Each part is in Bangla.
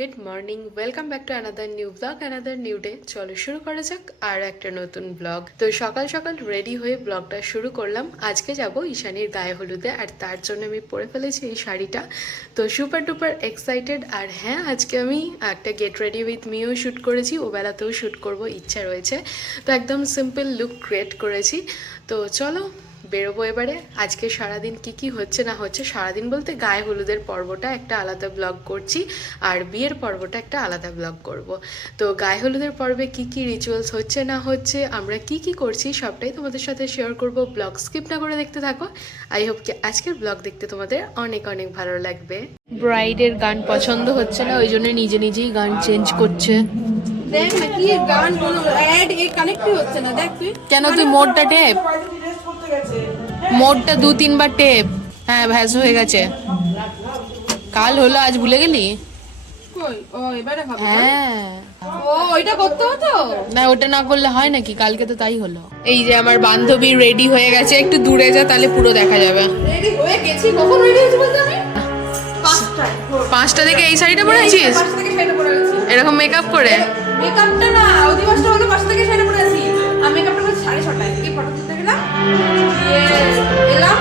Good morning, welcome back to another new blog, another new day. চলো শুরু করা যাক আর একটা নতুন ব্লগ। তো সকাল সকাল রেডি হয়ে ব্লগটা শুরু করলাম। আজকে যাব ঈশানীর গায়ে হলুদে, আর তার জন্য আমি পরে ফেলেছি এই শাড়িটা। তো সুপার ডুপার এক্সাইটেড। আর হ্যাঁ, আজকে আমি একটা get ready with me shoot করেছি, ও বেলাতেও শ্যুট করবো ইচ্ছা রয়েছে। তো একদম সিম্পল লুক ক্রিয়েট করেছি। তো চলো বেরোবো এবারে। আজকে সারাদিন কি হচ্ছে না হচ্ছে, সারাদিন বলতে গায়ে হলুদের পর্বটা একটা আলাদা ব্লগ করছি, আর বিয়ের পর্বটা একটা আলাদা ব্লগ করব। তো গায়ে হলুদের পর্বে কি রিচুয়ালস হচ্ছে না হচ্ছে, আমরা কি করছি, সবটাই তোমাদের সাথে শেয়ার করব। ব্লগ স্কিপ না করে দেখতে থাকো। আই হোপ কি আজকের ব্লগ দেখতে তোমাদের অনেক অনেক ভালো লাগবে। ব্রাইডের গান পছন্দ হচ্ছে না, ওই জন্য নিজে নিজেই গান চেঞ্জ করছে। দেখ না কি গান কোনো অ্যাড এ কানেক্টই হচ্ছে না। দেখ তুই কেন, তুই মোডটা টেপ, মোডটা 2-3 বার টেপ। হ্যাঁ, ভ্যাস হয়ে গেছে। কাল হলো, আজ ভুলে গেলি? কই ও এবারে হবে? হ্যাঁ, ও ওইটা করতে হতো না, ওটা না করলে হয় নাকি? কালকে তো তাই হলো। এই যে আমার বান্ধবী রেডি হয়ে গেছে, একটু দূরে যা, তাহলে পুরো দেখা যাবে। রেডি হয়ে গেছি। কখন রেডি হয়েছি বলতে আমি 5টা থেকে এই শাড়িটা পরে আছিস? 5টা থেকে শাড়িটা পরে আছি। এরকম মেকআপ করে? মেকআপটা না, অধিবাসটা হলো 5টা থেকে শাড়িটা পরে আছি। আমি মেকআপটা করছি 6:30টায়। এই ফটো তুলতে গেলাম, এলাম,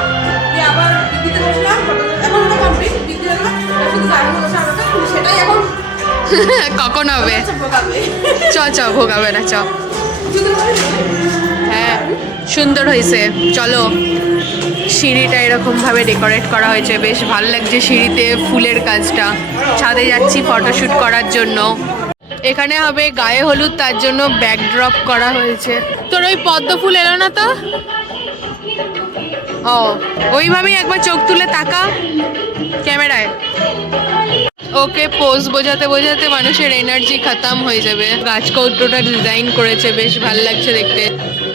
দিয়ে আবার দিদিতে বসলাম। এখন ওটা কমপ্লিট, দিদি হলো শুধু গায়ে বসে আমরা সেটাই এখন কখন হবে? ভোগাবে। চ ভোগাবে না, চ। হ্যাঁ, সুন্দর হয়েছে। চলো, সিঁড়িটা এরকম ভাবে ডেকোরেট করা হয়েছে, বেশ ভালো লাগছে সিঁড়িতে ফুলের কাজটা। ছাদে যাচ্ছি ফটোশুট করার জন্য। এখানে হবে গায়ে হলুদ, তার জন্য ব্যাকড্রপ করা হয়েছে। তোর ওই পদ্ম ফুল এলো না তো? ও, ওইভাবেই একবার চোখ তুলে তাকা ক্যামেরায়। ওকে পোজ বোঝাতে বোঝাতে মানুষের এনার্জি খতম হয়ে যাবে। গাছকৌটোটা ডিজাইন করেছে, বেশ ভালো লাগছে দেখতে,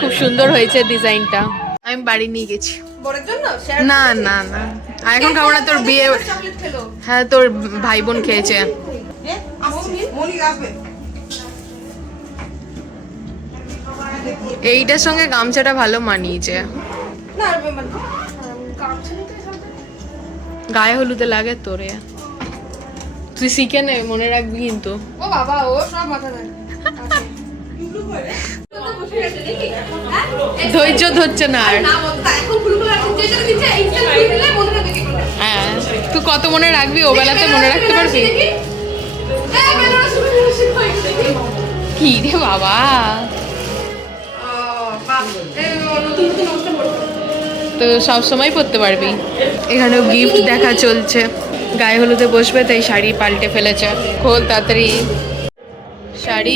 খুব সুন্দর হয়েছে ডিজাইনটা। আমি বাড়ি নিয়ে গেছি। বরের জন্য না না না, এখন খাবো না। তোর বিয়ে, হ্যাঁ তোর ভাই বোন খেয়েছে। এইটার সঙ্গে গামছাটা ভালো মানিয়েছে। গায়ে হলুদে লাগে তোরে, তুই শিখে নে, মনে রাখবি কিন্তু। ও বাবা, ও সব মাথা দেয়। ধৈর্য ধরছে না আর। হ্যাঁ, তুই কত মনে রাখবি, ও বেলাতে মনে রাখতে পারবি? কি রে বাবা, তো সব সময় পরতে পারবি। এখানেও গিফট দেখা চলছে। গায়ে হলুদে বসবে, তাই শাড়ি পাল্টে ফেলেছে। খোল তাড়াতাড়ি শাড়ি।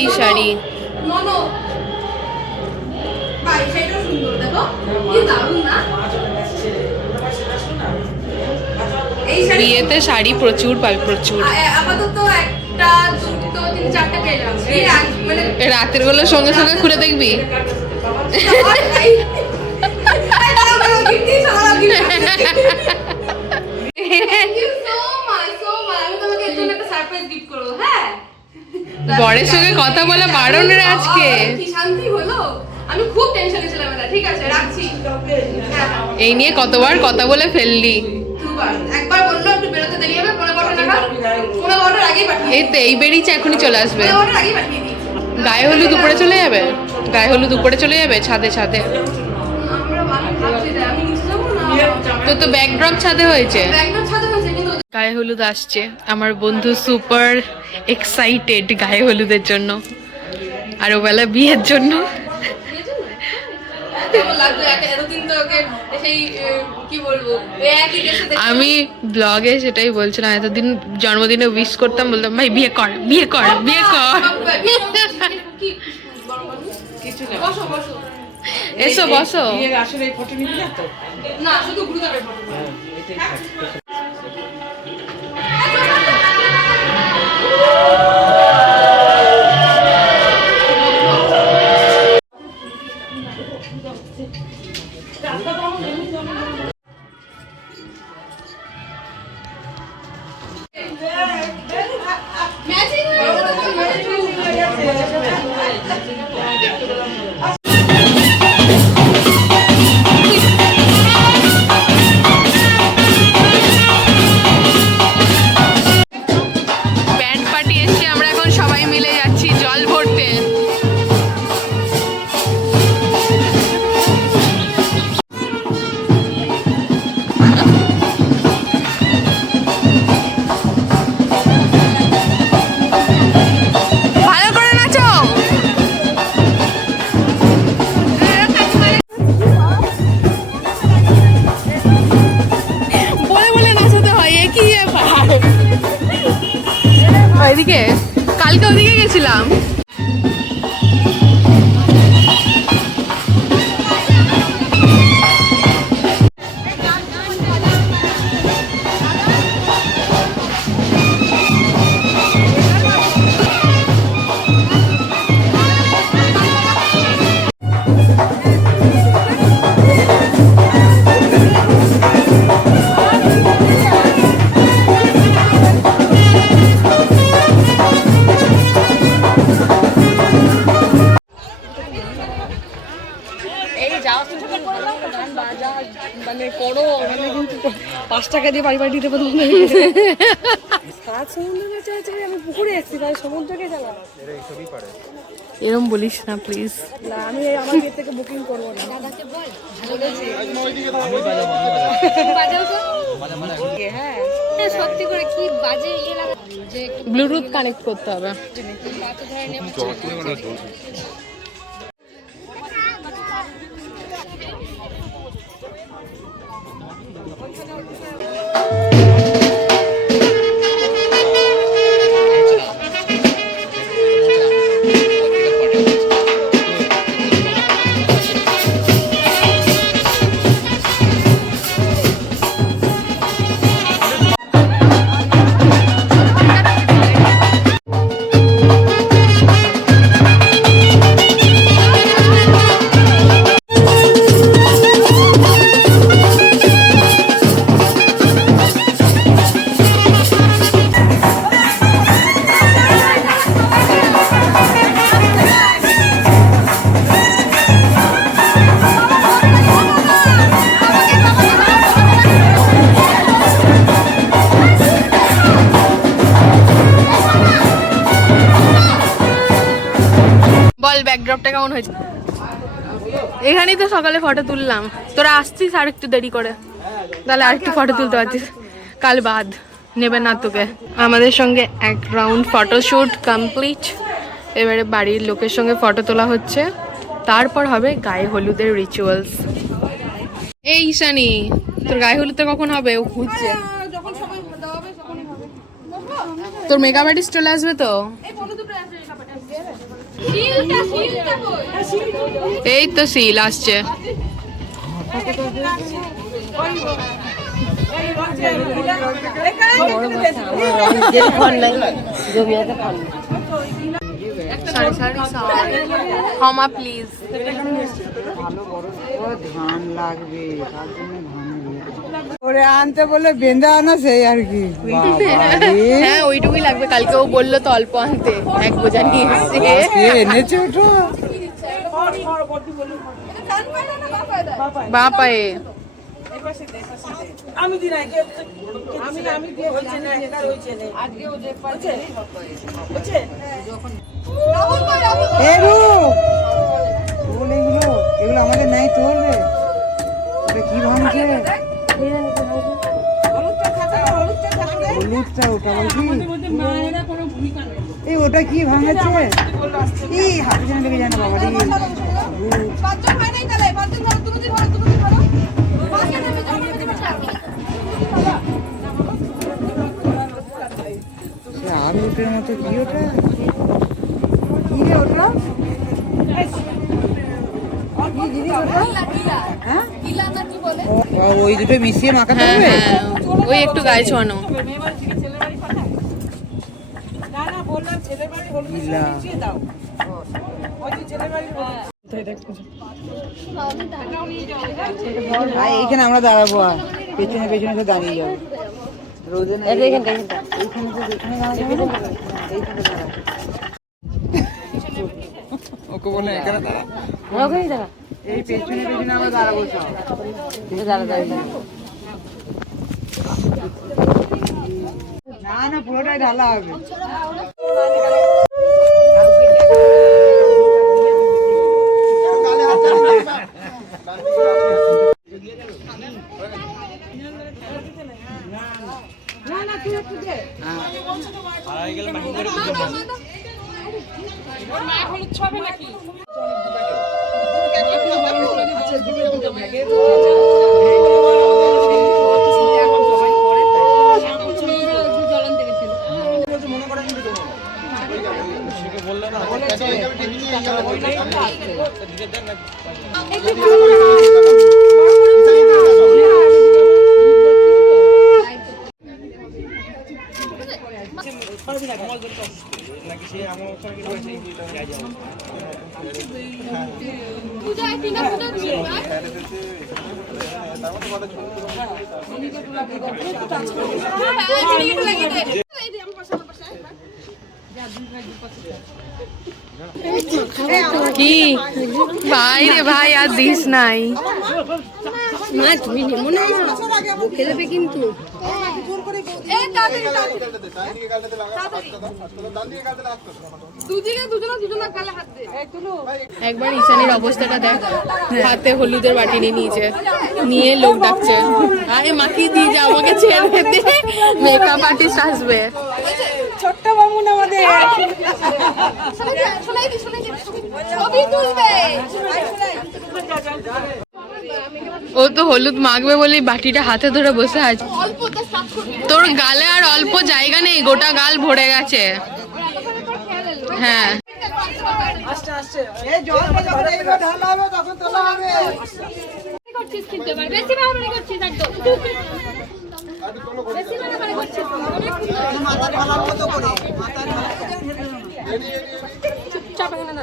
বিয়েতে শাড়ি প্রচুর পাবি, প্রচুর। রাতের বেলা সঙ্গে সঙ্গে খুলে দেখবি। বরের সঙ্গে কথা বলা বারণ রে আজকে। শান্তি হলো, আমি খুব টেনশনে ছিলাম। ঠিক আছে, রাখছি। এই নিয়ে কতবার কথা বলে ফেললি। একবার বললো একটু বেরোতে দেরি হবে, 12টার আগেই পাঠিয়ে। এই তো এই বেরিয়েছে, এখনই চলে আসবে। 12টার আগেই পাঠিয়ে দিই। গায়ে হলুদ উপরে চলে যাবে, গায়ে হলুদ উপরে চলে যাবে ছাদে। ছাদে আমরা ভাবছি আমি নিচে যাবো না, তো ব্যাকড্রপ ছাদে হয়েছে। একদম ছাদে হয়েছে কিন্তু গায়ে হলুদ আসছে, আমার বন্ধু সুপার এক্সাইটেড গায়ে হলুদের জন্য, আর ওবেলা বিয়ের জন্য। আমি ব্লগে সেটাই বলছিলাম, এতদিন জন্মদিনে উইশ করতাম, বলতাম ভাই বিয়ে কর বিয়ে কর বিয়ে কর। এসো বসো। না শুধু গুরুদেবের ফটো। ওদিকে কালকে ওদিকে গেছিলাম। মানে করো মানে কিন্তু 5 টাকা দিয়ে বাড়ি বাড়ি দিতে পারবো না। সাত সমুদ্র কাছে আছে, আমি পুকুরে এসেছি ভাই, সমুদ্রকে যাবো এরম বলিস না প্লিজ। না, আমি আমার বিয়ে থেকে বুকিং করবো না। হ্যাঁ সত্যি করে কি বাজে ইয়ে লাগে যে ব্লুটুথ কানেক্ট করতে হবে। বল ব্যাকড্রপটা কেমন হয়েছে? এখানেই তো সকালে ফটো তুললাম, তোরা আসছিস আর একটু দেরি করে, তাহলে আর একটু ফটো তুলতে পারছিস। কাল বাদ নেবে না তোকে। আমাদের সঙ্গে এক রাউন্ড ফটোশ্যুট কমপ্লিট। এবারে বাড়ির লোকের সঙ্গে ফটো তোলা হচ্ছে, তারপর হবে গায়ে হলুদের রিচুয়ালস। এই ঈশানি, তোর গায়ে হলুদটা কখন হবে? ও খুঁজছে। যখন সবাই দেওয়া হবে তখনই হবে। তোর মেকআপ আর্টিস্ট চলে আসবে তো? এই ফটো দুটো আছে কাপড়টা দিয়ে দে। এই তো সিল আসছে। ক্ষমা প্লিজ। ধান লাগবে তার জন্য ওরে আনতে বলে বেঁধে আনো সেই আর কি। হ্যাঁ ওইটুকুই লাগবে, কালকে ও বললো তো অল্প আনতে, এক বোঝা নিয়ে এসছে। এনেছে ওটা বা পায়ে আমি দিন আগে আমি দিয়ে হচ্ছে না একা রইছে না আজকে ও যে পাচ্ছে বুঝছে যখন এরু বল এগুলো আমাদের নাই তোর রে, এটা কি ভাঙছে? হলুদটা ওটা বলছি এই ওটা কি ভাঙাচ্ছে? এই হাতে জানা লেগে যায় না বাবা রে। পাঁচজন হয় নাই তাহলে, পাঁচজন ধরো, তুমি ধরো, তুমি ধরো। পাঁচজন আমি ধরো, তুমি ধরো। আর ওটার মতো কি ওটা? কি রে ওটা? কি জিনিস ওটা? হ্যাঁ? ওই দুটো মিশিয়ে মাখাতে হ্যাঁ হবে? হ্যাঁ, ওই একটু গায়ে ছোঁয়ানো। ইলা। ভাই এইখানে আমরা দাঁড়াবো, আর পেছনে পেছনে তো দাঁড়িয়ে যাবো। রোদে না এইখানে তো যেখানে দাঁড়াবো এইখানে দাঁড়াবো। ওকে বলে এখানে দাঁড়া, ওখানে দাঁড়া, এই পেছনে পেছনে আমরা দাঁড়াবো সব। না না পুরোটাই ঢালা হবে। পূজায় টিনা পূজা ছিল কি ভাই রে ভাই আর দিস নাই না তুমি মনে হয় খেলবে কিন্তু একবার ঈশানীর অবস্থাটা দেখ, হাতে হলুদের বাটি নিয়ে নিয়েছে, নিয়ে লোক ডাকছে, আরে মাখিয়ে দিয়ে যা, আমাকে ছেড়ে দে, মেকআপ আর্টিস্ট আসবে। ছোট্ট মামুন আমাদের ও তো হলুদ মাখবে বলেই বাটিটা হাতে ধরে বসে আছে। তোর গালে আর অল্প জায়গা নেই, গোটা গাল ভরে গেছে। হ্যাঁ আস্তে আস্তে এই জলটা যখন এইভাবে ঢালা হবে তখন তোলা হবে। করছিস কিন্তু এবার বেশি বাড়াবাড়ি করছিস একদম বেশি বাড়াবাড়ি করছিস মাথা ঢালার মতো করে মাথা চুপচাপ এখানে না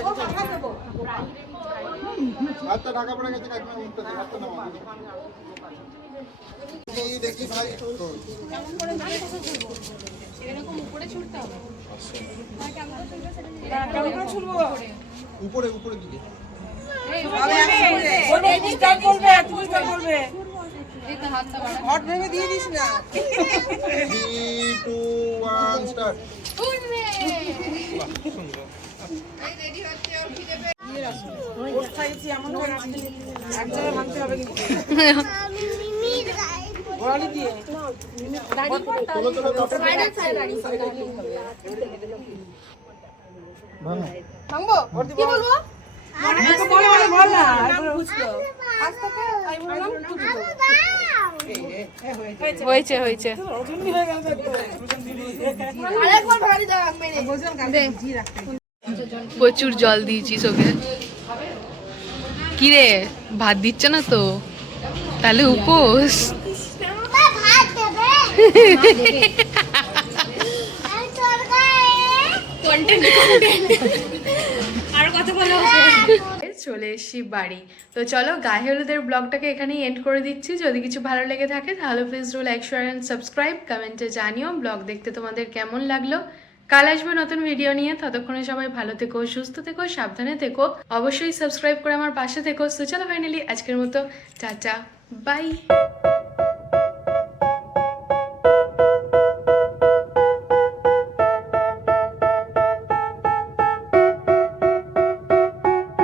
হাতটা ঢাকা পড়ে গেছে, কাকিমা মুখটা দিয়ে হাতটা নামাও। দেখি ভাই উপরে উপরে দিকে স্টার্ট করবে, তুমি স্টার্ট করবে। হট ভেবে দিয়ে দিস না। 3 2 1 স্টার্ট। ওর খাইছি এমন করে এক জায়গায় ভাঙতে হবে কিন্তু গোড়ালি দিয়ে বল না বুঝলো হয়েছে হয়েছে। প্রচুর জল দিয়েছিস ওকে। কিরে ভাত দিচ্ছে না তো, তাহলে উপোস। চলে এসছি বাড়ি। তো চলো গায়ে হলুদের ব্লগটাকে এখানেই এন্ড করে দিচ্ছি। যদি কিছু ভালো লেগে থাকে তাহলে please do like share and subscribe. কমেন্টে জানিও ব্লগ দেখতে তোমাদের কেমন লাগলো। কাল আসবে নতুন ভিডিও নিয়ে, ততক্ষণে সবাই ভালো থেকো, সুস্থ থেকো, সাবধানে থেকো। অবশ্যই সাবস্ক্রাইব করে আমার পাশে থেকো। তো চলো ফাইনালি আজকের মতো টাটা বাই।